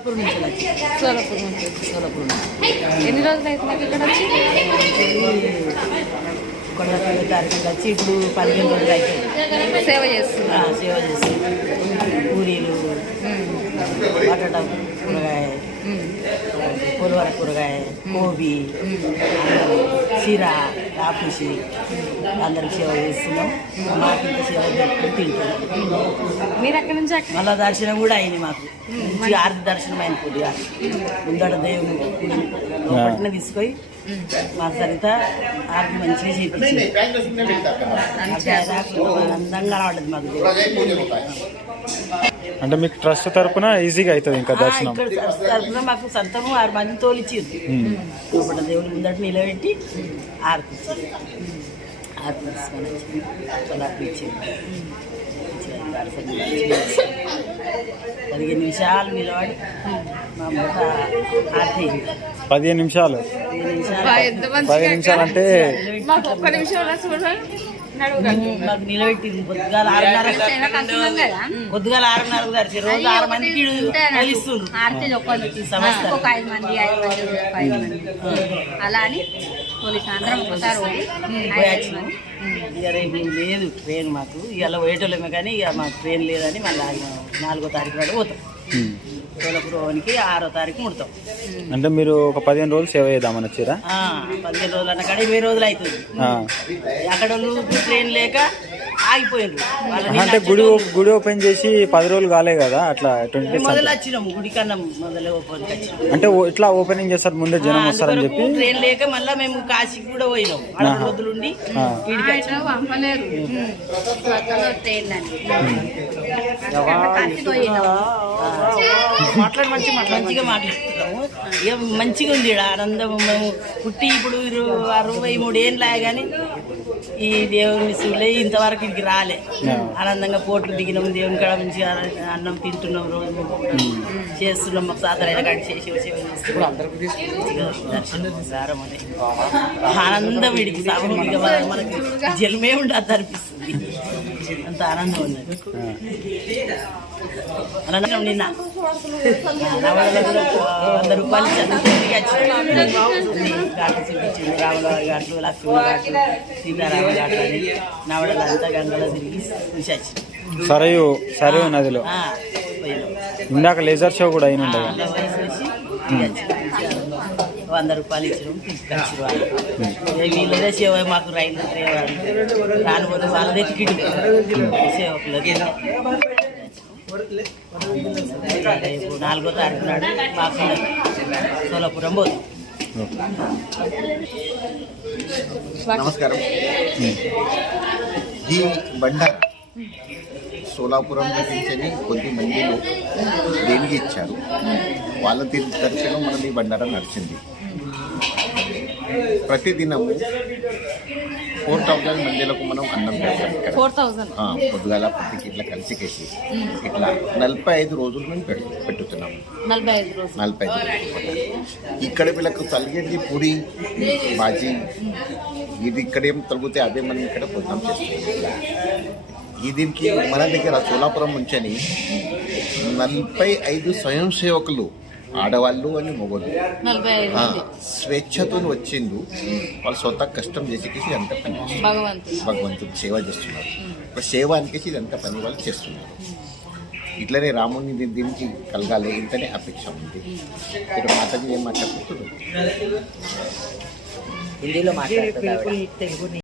సోలాపూర్ నుంచి. ఎన్ని రోజులు అవుతుంది ఇక్కడ వచ్చి? కొండపల్లి తారీఖు వచ్చి ఇప్పుడు 15 రోజులు అవుతుంది. సేవ చేస్తున్నా. సేవ చేస్తుంది. పూరీలు, బటాటా కూరగాయ, పులిహోర కూరగాయ, గోబీ, చీర, ఆపుసి అందరికి సేవ చేస్తున్నాం. మాకు ఇంత సేవ తింటున్నాం. మీరు అక్కడ నుంచి మళ్ళా దర్శనం కూడా అయింది మాకు. ఆరతి దర్శనం అయింది. కొద్దిగా ముందట దేవుని పట్టిన తీసుకొని మాకు సరిత ఆరతి మంచిగా చేయించింది. ఆనందంగా రావట్లేదు మాకు. అంటే మీకు ట్రస్ట్ తరపున ఈజీగా అవుతుంది ఇంకా దర్శనం. తరపున మాకు సంతము 6 మంది తోలిచ్చింది. లోపల దేవుని ముందట నిలబెట్టి ఆరతి ఆరతి తీసుకొని వచ్చి ఇచ్చింది. 15 నిమిషాలు నిలబడి మా ముందు ఆరతి 15 నిమిషాలు. 10 నిమిషాలు అంటే మాకు ఒక్క నిమిషంలో చూడండి. మాకు నిలబెట్టింది. పొద్దుగాల 6:30 దర్శి రోజు 6 మందికి అలా అని రేపు లేదు ట్రైన్ మాకు. ఇవాళ పోయేటోళ్ళమే కానీ ఇక మాకు ట్రైన్ లేదని మళ్ళీ 4వ తారీఖు నాడు పోతాం. సోలాపురానికి 6వ తారీఖు ముడతాం. అంటే మీరు ఒక 15 రోజులు సేవ చేద్దామని వచ్చారా? 15 రోజులు అన్న కాడ 20 రోజులు అవుతుంది. అక్కడ ట్రైన్ లేక ఆగిపోయారు. అంటే గుడి ఓపెన్ చేసి 10 రోజులు కాలే కదా, అట్లా 20 మొదలు వచ్చినాము. గుడి కన్నా మొదలు ఓపెన్ వచ్చినాము. అంటే ఇట్లా ఓపెనింగ్ చేస్తారు, ముందే జనం వస్తారని చెప్పి ట్రైన్ లేక మళ్ళీ మేము కాశీకి కూడా పోయినాం. 6 రోజులుండి మంచిగా మాట్లాడుతున్నాము. ఇక మంచిగా ఉంది ఆనందం. మేము పుట్టి ఇప్పుడు 63 ఏళ్ళు కానీ ఈ దేవుని చూడలే, ఇంతవరకు ఇంటికి రాలే. ఆనందంగా పోట్లు దిగినాం. దేవుని కాడ మంచిగా అన్నం తింటున్నాం. రోజు చేస్తున్నాం. మాకు సాధారణ కాడ చేసి దర్శనం ఆనందం. వీడికి సామూహిక మనకి జలమే ఉండదు అనిపిస్తుంది. అంత ఆనందం ఉన్నది. ఆనందం. నిన్న 100 రూపాయలు చదువుతుంది. ఘాట్లు చూపించింది. రాములవారి ఘాట్లు, లక్ష్మణ ఘాట్లు, సీతారామ ఘాట్లు అని నవడలు అంతా గంగలో తిరిగి చూసొచ్చి సరయూ నదిలో ఇందాక లేజర్ షో కూడా అయిన 100 రూపాయలు ఇచ్చినాం. తీసుకొచ్చారు వాళ్ళు. వీళ్ళదే సేవ మాకు. రైలు రాను వాళ్ళదే టికెట్ సేవకులకి. 4వ తారీఖు నాడు మాకు సోలాపురం పోదు. నమస్కారం. ఈ బండార సోలాపురం నుంచి కొద్ది మందిలో దేనికి ఇచ్చారు. వాళ్ళ దర్శనం మనం ఈ బండార నడిచింది. ప్రతిదినము 4000 మందిలకు మనం అన్నం పెడతాం. పొద్దుగాల పత్తికి ఇట్లా కలిసికేసి ఇట్లా 45 రోజులు మేము పెట్టుతున్నాము. 45 రోజులు. ఇక్కడ వీళ్ళకు తలిగేది పూరి బాజీ. ఇది ఇక్కడేం తగ్గితే అదే మనం ఇక్కడ పొద్దున చేస్తున్నాం. దీనికి మన దగ్గర సోలాపురం నుంచి 45 స్వయం సేవకులు, ఆడవాళ్ళు అని మొగలు స్వేచ్ఛతో వచ్చిండు. వాళ్ళు స్వతः కష్టం చేసేసి అంత పని భగవంతుడు సేవ చేస్తున్నారు. ఒక సేవ అనికేసి ఇదంతా పని వాళ్ళు చేస్తున్నారు. ఇట్లనే రాముని దీనికి కలగాలి ఇంతనే అపేక్ష ఉంది. ఇక్కడ మాతాజీ ఏం మాట్లాడుతున్నారు? హిందీలో మాట్లాడుతున్నారు.